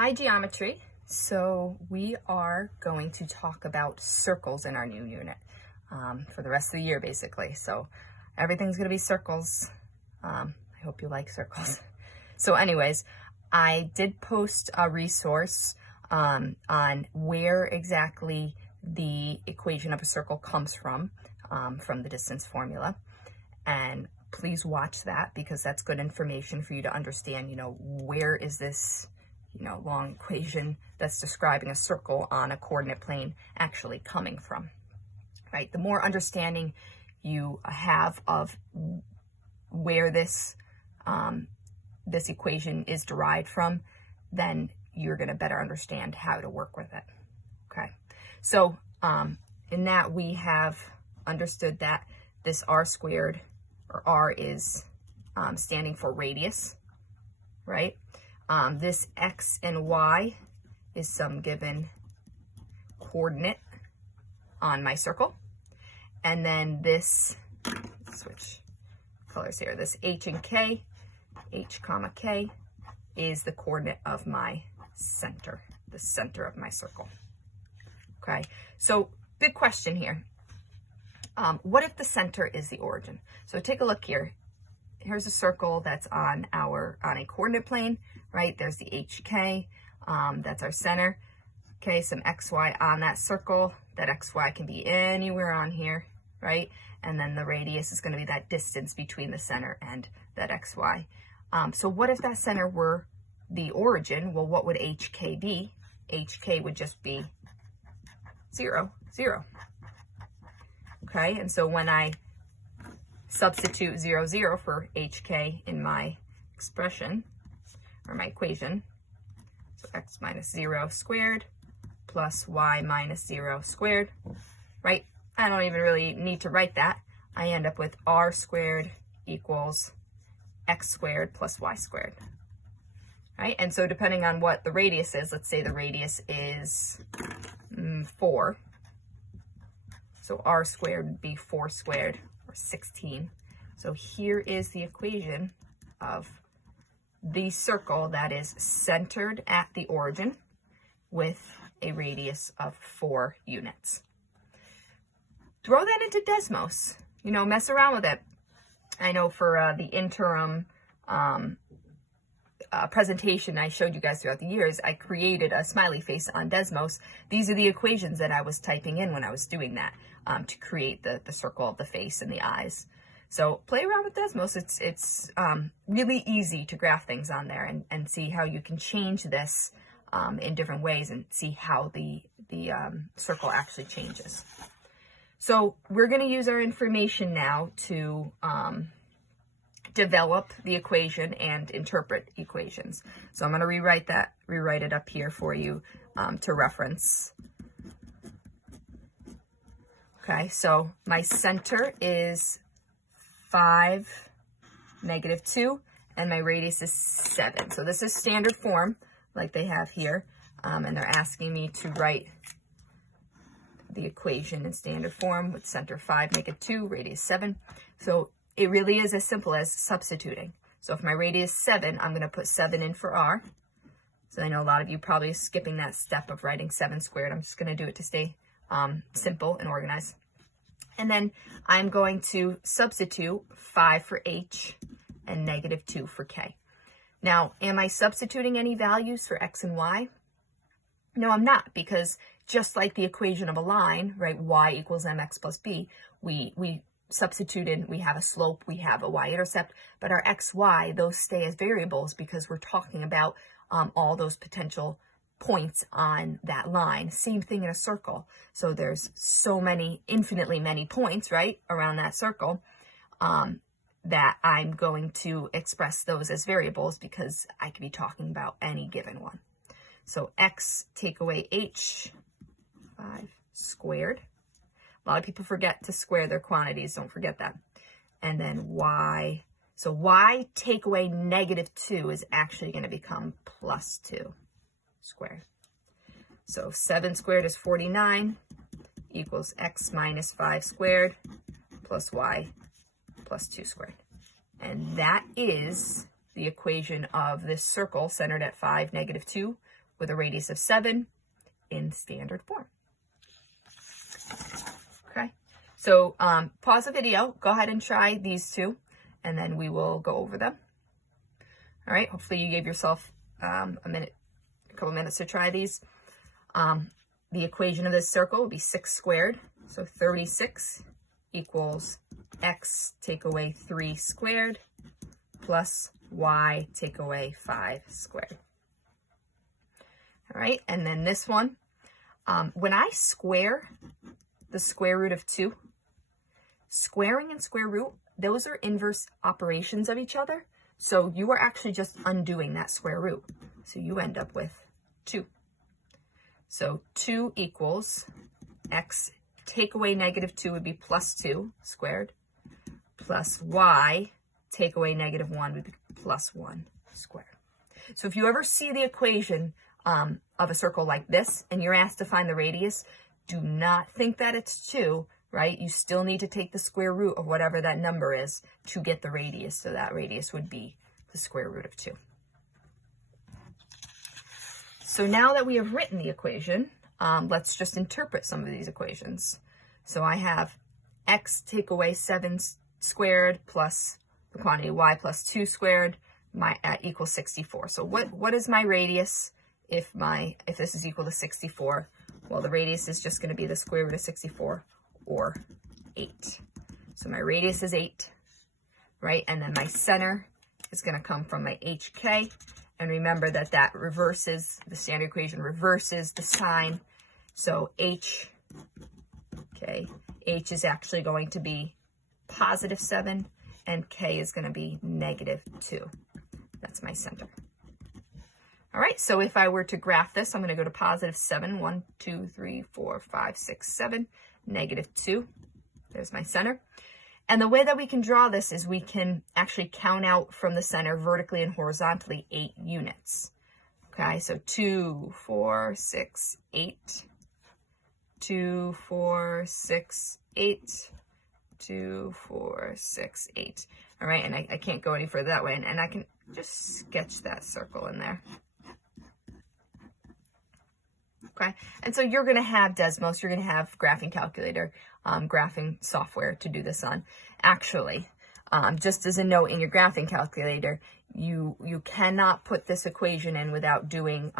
Hi, geometry. So we are going to talk about circles in our new unit for the rest of the year, basically. So everything's going to be circles. I hope you like circles. So anyways, I did post a resource on where exactly the equation of a circle comes from the distance formula. And please watch that because that's good information for you to understand, where is this long equation that's describing a circle on a coordinate plane actually coming from, right? The more understanding you have of where this equation is derived from, then you're going to better understand how to work with it, okay? So in that, we have understood that this r squared, or r is standing for radius, right? This x and y is some given coordinate on my circle. And then this, switch colors here, this h and k, h comma k, is the coordinate of my center, the center of my circle. Okay, so big question here. What if the center is the origin? So take a look here. Here's a circle that's on a coordinate plane, right? There's the HK, that's our center. Okay, some XY on that circle. That XY can be anywhere on here, right? And then the radius is going to be that distance between the center and that XY. So what if that center were the origin? Well, what would HK be? HK would just be 0, 0. Okay, and so when I substitute 0, 0 for HK in my expression, or my equation, so x minus 0 squared plus y minus 0 squared, right? I don't even really need to write that. I end up with r squared equals x squared plus y squared, right? And so depending on what the radius is, let's say the radius is 4. So r squared would be 4 squared, or 16. So here is the equation of the circle that is centered at the origin with a radius of 4 units. Throw that into Desmos, mess around with it. I know for the interim presentation I showed you guys throughout the years, I created a smiley face on Desmos. These are the equations that I was typing in when I was doing that to create the circle of the face and the eyes. So play around with Desmos. It's really easy to graph things on there and see how you can change this in different ways and see how the circle actually changes. So we're going to use our information now to develop the equation and interpret equations. So I'm going to rewrite it up here for you to reference. Okay, so my center is 5, negative 2, and my radius is 7. So this is standard form like they have here, and they're asking me to write the equation in standard form with center 5, negative 2, radius 7. So it really is as simple as substituting. So if my radius is 7, I'm going to put 7 in for r. So I know a lot of you probably skipping that step of writing 7 squared. I'm just going to do it to stay simple and organized. And then I'm going to substitute 5 for h and negative 2 for k. Now, am I substituting any values for x and y? No, I'm not, because just like the equation of a line, right, y equals mx plus b, we substituted, we have a slope, we have a y-intercept, but our x, y, those stay as variables because we're talking about all those potential points on that line. Same thing in a circle. So there's so many, infinitely many points, right, around that circle that I'm going to express those as variables because I could be talking about any given one. So x take away h, 5 squared. A lot of people forget to square their quantities. Don't forget that. And then y. So y take away negative 2 is actually going to become plus 2 squared. So 7 squared is 49 equals x minus 5 squared plus y plus 2 squared. And that is the equation of this circle centered at 5, negative 2 with a radius of 7 in standard form. Okay, so pause the video, go ahead and try these two, and then we will go over them. All right, hopefully you gave yourself a couple minutes to try these. The equation of this circle will be 6 squared, so 36 equals x take away 3 squared plus y take away 5 squared. All right, and then this one, when I square the square root of 2, squaring and square root, those are inverse operations of each other. So you are actually just undoing that square root. So you end up with 2. So 2 equals x take away negative 2 would be plus 2 squared, plus y take away negative 1 would be plus 1 squared. So if you ever see the equation of a circle like this and you're asked to find the radius, do not think that it's 2, right? You still need to take the square root of whatever that number is to get the radius. So that radius would be the square root of 2. So now that we have written the equation, let's just interpret some of these equations. So I have x take away 7 squared plus the quantity y plus 2 squared equals 64. So what is my radius if this is equal to 64? Well, the radius is just going to be the square root of 64, or 8. So my radius is 8, right? And then my center is going to come from my HK. And remember that reverses, the standard equation reverses the sign. So H is actually going to be positive 7, and K is going to be negative 2. That's my center. All right, so if I were to graph this, I'm going to go to positive 7, 1, 2, 3, 4, 5, 6, 7, negative 2. There's my center. And the way that we can draw this is we can actually count out from the center vertically and horizontally 8 units. Okay, so 2, 4, 6, 8. 2, 4, 6, 8. 2, 4, 6, 8. All right, and I can't go any further that way. And I can just sketch that circle in there. Okay, and so you're going to have Desmos, you're going to have graphing calculator, graphing software to do this on. Actually, just as a note, in your graphing calculator, you cannot put this equation in without doing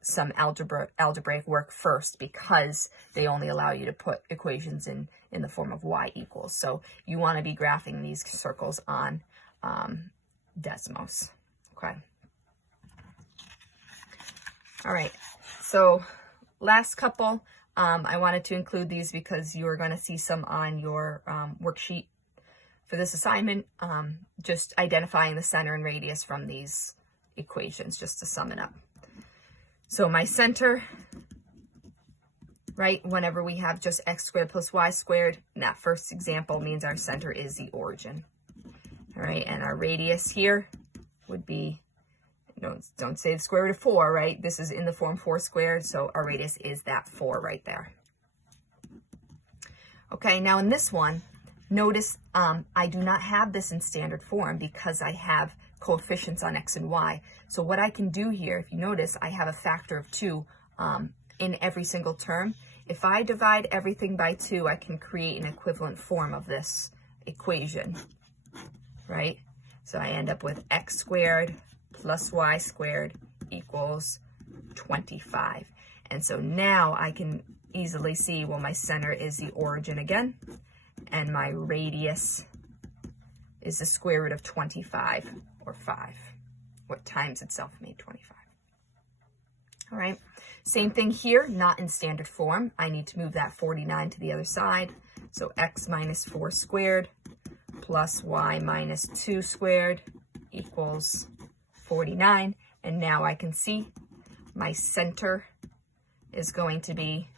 some algebraic work first, because they only allow you to put equations in the form of y equals. So you want to be graphing these circles on Desmos. Okay. All right, so last couple, I wanted to include these because you are going to see some on your worksheet for this assignment, just identifying the center and radius from these equations, just to sum it up. So my center, right, whenever we have just x squared plus y squared, in that first example means our center is the origin. All right, and our radius here would be, don't say the square root of 4, right? This is in the form 4 squared, so our radius is that 4 right there. Okay, now in this one, notice I do not have this in standard form because I have coefficients on x and y. So what I can do here, if you notice, I have a factor of 2 in every single term. If I divide everything by 2, I can create an equivalent form of this equation, right? So I end up with x squared plus y squared equals 25. And so now I can easily see, well, my center is the origin again, and my radius is the square root of 25, or 5. What times itself made 25. All right, same thing here, not in standard form. I need to move that 49 to the other side. So x minus 4 squared plus y minus 2 squared equals 49. And now I can see my center is going to be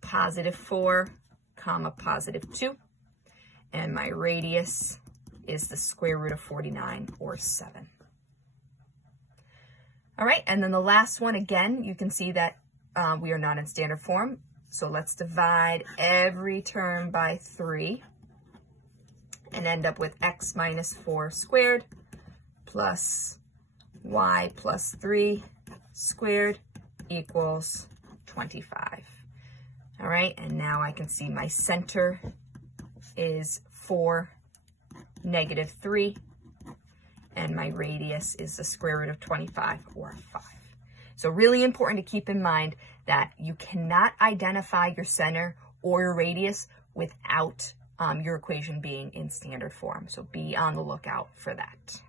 positive 4, comma, positive 2. And my radius is the square root of 49, or 7. All right, and then the last one, again, you can see that we are not in standard form. So let's divide every term by 3 and end up with x minus 4 squared plus y plus 3 squared equals 25. All right, and now I can see my center is 4, -3, and my radius is the square root of 25, or 5. So really important to keep in mind that you cannot identify your center or your radius without your equation being in standard form. So be on the lookout for that.